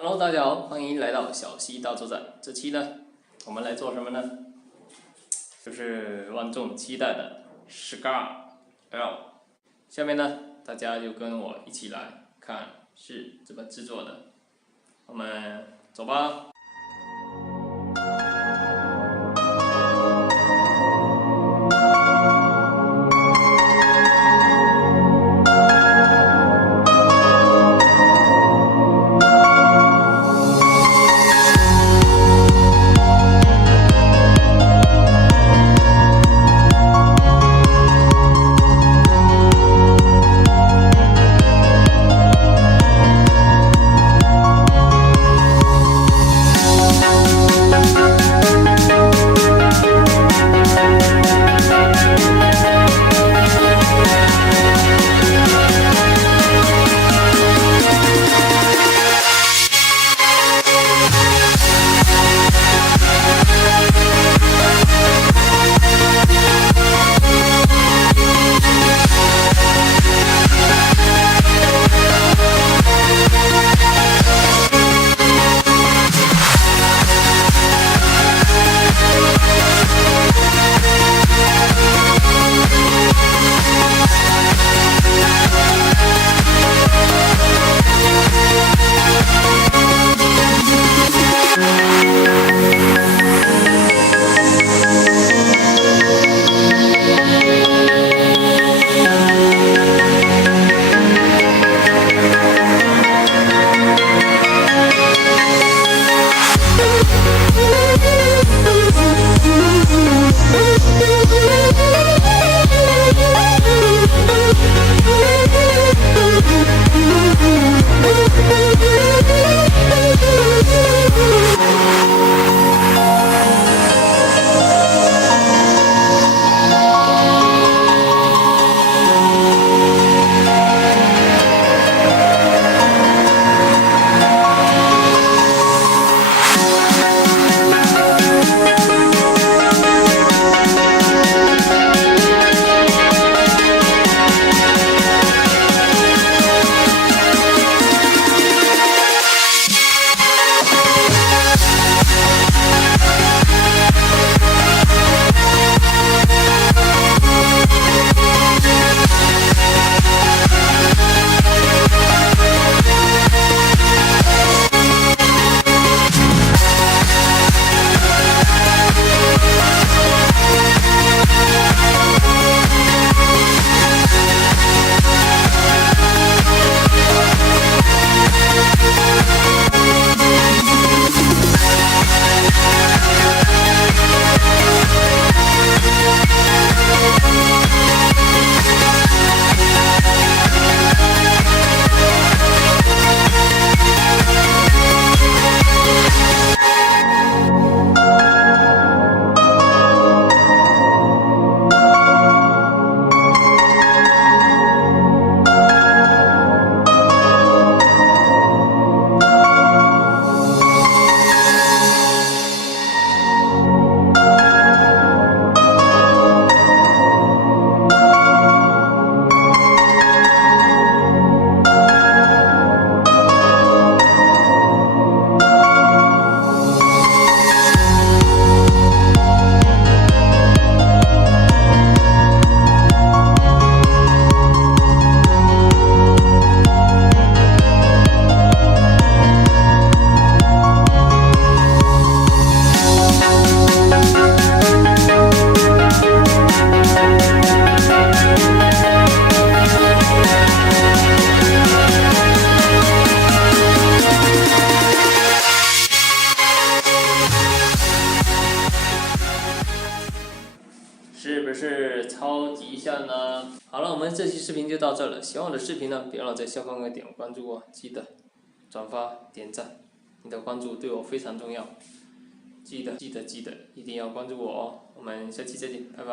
Hello， 大家好，欢迎来到小西大作战。这期呢，我们来做什么呢？就是万众期待的 SCAR-L。下面呢，大家就跟我一起来看是怎么制作的。我们走吧。是不是超级像呢？好了，我们这期视频就到这了。喜欢我的视频呢，别忘了在下方点关注哦，记得转发点赞，你的关注对我非常重要。记得，一定要关注我哦。我们下期再见，拜拜。